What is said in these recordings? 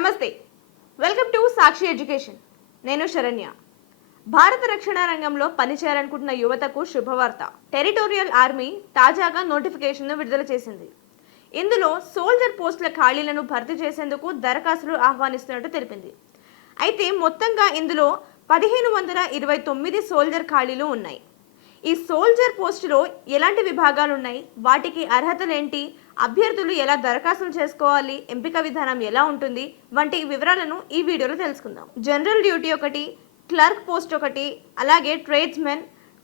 నమస్తే, welcome to Sakshi education. నేను శరణ్య. భారత రక్షణ రంగంలో పనిచేయాలనుకుంటున్న యువతకు శుభవార్త. టెరిటోరియల్ ఆర్మీ తాజాగా నోటిఫికేషన్ను విడుదల చేసింది. ఇందులో సోల్జర్ పోస్టుల ఖాళీలను భర్తీ చేసేందుకు దరఖాస్తులు ఆహ్వానిస్తున్నట్టు తెలిపింది. అయితే మొత్తంగా ఇందులో 1529 సోల్జర్ ఖాళీలు ఉన్నాయి. ఈ సోల్జర్ పోస్టులో ఎలాంటి విభాగాలు ఉన్నాయి, వాటికి అర్హతలేంటి, అభ్యర్థులు ఎలా దరఖాస్తులు చేసుకోవాలి, ఎంపిక విధానం ఎలా ఉంటుంది వంటి వివరాలను ఈ వీడియోలో తెలుసుకుందాం. జనరల్ డ్యూటీ ఒకటి, క్లర్క్ పోస్ట్ ఒకటి, అలాగే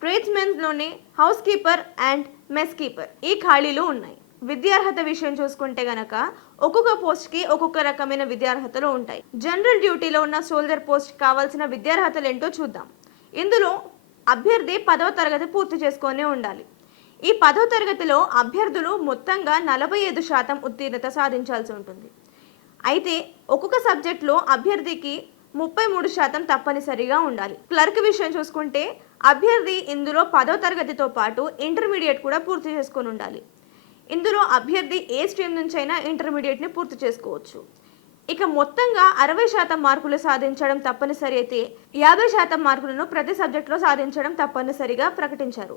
ట్రేడ్స్మెన్లోనే house keeper and mess keeper ఈ ఖాళీలు ఉన్నాయి. విద్యార్హత విషయం చూసుకుంటే గనక ఒక్కొక్క పోస్ట్కి ఒక్కొక్క రకమైన విద్యార్హతలు ఉంటాయి. జనరల్ డ్యూటీలో ఉన్న సోల్జర్ పోస్ట్ కావాల్సిన విద్యార్హతలు ఏంటో చూద్దాం. ఇందులో అభ్యర్థి 10వ తరగతి పూర్తి చేసుకొని ఉండాలి. ఈ 10వ తరగతిలో అభ్యర్థులు మొత్తంగా 45% ఉత్తీర్ణత సాధించాల్సి ఉంటుంది. అయితే ఒక్కొక్క సబ్జెక్టులో అభ్యర్థికి 33% తప్పనిసరిగా ఉండాలి. క్లర్క్ విషయం చూసుకుంటే అభ్యర్థి ఇందులో 10వ తరగతితో పాటు ఇంటర్మీడియట్ కూడా పూర్తి చేసుకొని ఉండాలి. ఇందులో అభ్యర్థి ఏ స్ట్రీమ్ నుంచైనా ఇంటర్మీడియట్ని పూర్తి చేసుకోవచ్చు. ఇక మొత్తంగా 60% మార్కులు సాధించడం తప్పనిసరి అయితే 50% మార్కులను ప్రతి సబ్జెక్టులో సాధించడం తప్పనిసరిగా ప్రకటించారు.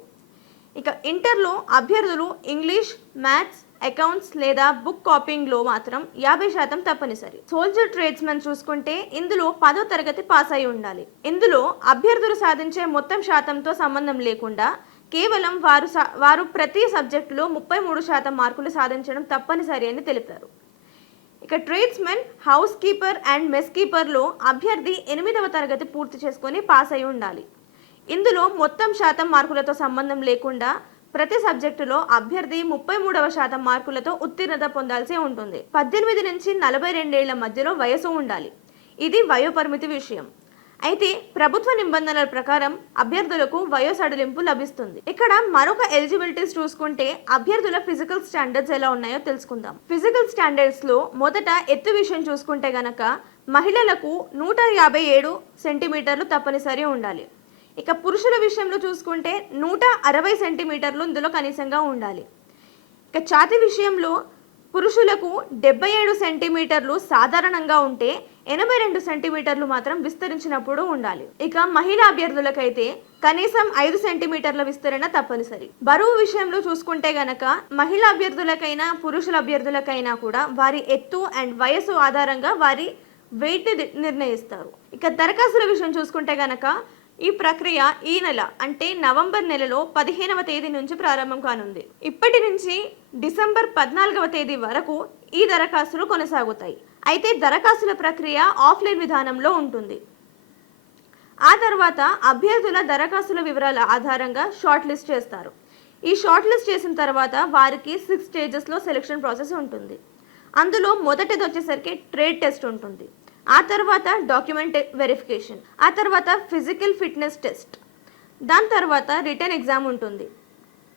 ఇక ఇంటర్లో అభ్యర్థులు ఇంగ్లీష్, మ్యాథ్స్, అకౌంట్స్ లేదా బుక్ కాపింగ్లో మాత్రం 50% తప్పనిసరి. సోల్జర్ ట్రేడ్స్మెన్ చూసుకుంటే ఇందులో 10వ తరగతి పాస్ అయి ఉండాలి. ఇందులో అభ్యర్థులు సాధించే మొత్తం శాతంతో సంబంధం లేకుండా కేవలం వారు ప్రతి సబ్జెక్టులో 33% మార్కులు సాధించడం తప్పనిసరి అని తెలిపారు. ఇక tradesmen, house keeper and mess కీపర్లో అభ్యర్థి 8వ తరగతి పూర్తి చేసుకొని పాస్ అయి ఉండాలి. ఇందులో మొత్తం శాతం మార్కులతో సంబంధం లేకుండా ప్రతి సబ్జెక్టులో అభ్యర్థి 33% మార్కులతో ఉత్తీర్ణత పొందాల్సి ఉంటుంది. 18 నుంచి 42 ఏళ్ల మధ్యలో వయసు ఉండాలి. ఇది వయోపరిమితి విషయం. అయితే ప్రభుత్వ నిబంధనల ప్రకారం అభ్యర్థులకు వయో సడలింపు లభిస్తుంది. ఇక్కడ మరొక ఎలిజిబిలిటీస్ చూసుకుంటే అభ్యర్థుల ఫిజికల్ స్టాండర్డ్స్ ఎలా ఉన్నాయో తెలుసుకుందాం. ఫిజికల్ స్టాండర్డ్స్ లో మొదట ఎత్తు విషయం చూసుకుంటే గనక మహిళలకు 157 సెంటీమీటర్లు తప్పనిసరి ఉండాలి. ఇక పురుషుల విషయంలో చూసుకుంటే 160 సెంటీమీటర్లు ఇందులో కనీసంగా ఉండాలి. ఇక ఛాతీ విషయంలో పురుషులకు 77 సెంటీమీటర్లు సాధారణంగా ఉంటే 82 సెంటీమీటర్లు మాత్రం విస్తరించినప్పుడు ఉండాలి. ఇక మహిళా అభ్యర్థులకైతే కనీసం 5 సెంటీమీటర్ల విస్తరణ తప్పనిసరి. బరువు విషయంలో చూసుకుంటే గనక మహిళా అభ్యర్థులకైనా పురుషుల అభ్యర్థులకైనా కూడా వారి ఎత్తు అండ్ వయసు ఆధారంగా వారి వెయిట్ నిర్ణయిస్తారు. ఇక దరఖాస్తుల విషయం చూసుకుంటే గనక ఈ ప్రక్రియ ఈ నెల అంటే నవంబర్ నెలలో 15వ తేదీ నుంచి ప్రారంభం కానుంది. ఇప్పటి నుంచి డిసెంబర్ 14వ తేదీ వరకు ఈ దరఖాస్తులు కొనసాగుతాయి. అయితే దరఖాస్తుల ప్రక్రియ ఆఫ్లైన్ విధానంలో ఉంటుంది. ఆ తర్వాత అభ్యర్థుల దరఖాస్తుల వివరాల ఆధారంగా షార్ట్ లిస్ట్ చేస్తారు. ఈ షార్ట్ లిస్ట్ చేసిన తర్వాత వారికి 6 స్టేజెస్లో సెలక్షన్ ప్రాసెస్ ఉంటుంది. అందులో మొదటిది వచ్చేసరికి ట్రేడ్ టెస్ట్ ఉంటుంది. ఆ తర్వాత డాక్యుమెంట్ వెరిఫికేషన్, ఆ తర్వాత ఫిజికల్ ఫిట్నెస్ టెస్ట్, దాని తర్వాత రిటర్న్ ఎగ్జామ్ ఉంటుంది.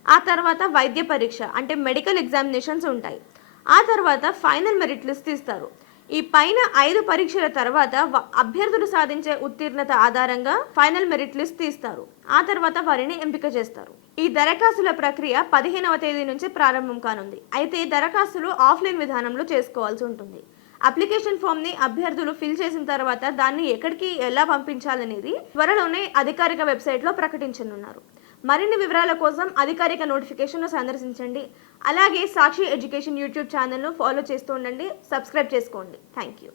ఆ తర్వాత వైద్య పరీక్ష అంటే మెడికల్ ఎగ్జామినేషన్స్ ఉంటాయి. ఆ తర్వాత ఫైనల్ మెరిట్ లిస్ట్ తీస్తారు. ఈ పైన 5 పరీక్షల తర్వాత అభ్యర్థులు సాధించే ఉత్తీర్ణత ఆధారంగా ఫైనల్ మెరిట్ లిస్ట్ తీస్తారు. ఆ తర్వాత వారిని ఎంపిక చేస్తారు. ఈ దరఖాస్తుల ప్రక్రియ 15వ తేదీ నుంచి ప్రారంభం కానుంది. అయితే దరఖాస్తులు ఆఫ్లైన్ విధానంలో చేసుకోవాల్సి ఉంటుంది. అప్లికేషన్ ఫామ్ని అభ్యర్థులు ఫిల్ చేసిన తర్వాత దాన్ని ఎక్కడికి ఎలా పంపించాలనేది త్వరలోనే అధికారిక వెబ్సైట్లో ప్రకటించనున్నారు. మరిన్ని వివరాల కోసం అధికారిక నోటిఫికేషన్ను సందర్శించండి. అలాగే సాక్షి ఎడ్యుకేషన్ యూట్యూబ్ ఛానల్ను ఫాలో చేస్తూ ఉండండి, సబ్స్క్రైబ్ చేసుకోండి. Thank you.